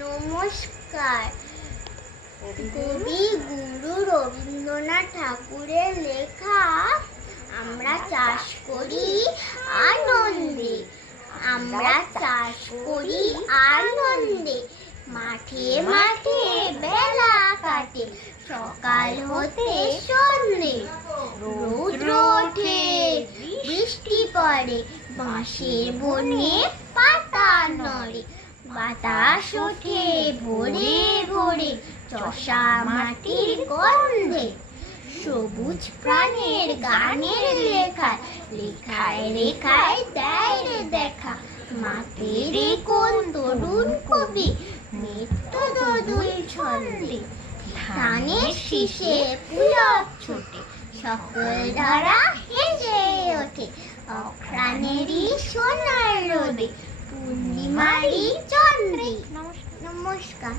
নমস্কার। কবি গুরু রবীন্দ্রনাথ ঠাকুরের লেখা আমরা চাষ করি আনন্দে, আমরা চাষ করি আনন্দে। মাঠে মাঠে বেলা কাটে, সকাল হতে সন্ধ্যে। রৌদ্র ওঠে, বৃষ্টি পড়ে, বাঁশের বনে পাতা নড়ে। বাতাস ওঠে ভোরে ভোরে, চষা মাটির গন্ধে। সবুজ প্রাণের গানের লেখায়, লেখায় রেখায় দেয় রে দেখা। মাঠের কোন তরুণ কবি নিত্য দোদুল ছন্দে। ধানের শীষে পুলক ছোটে, সকল ধারা হেসে ওঠে। অঘ্রাণেরই সোনার রোদে, পূর্ণিমারই চন্দ্রে। নমস্কার।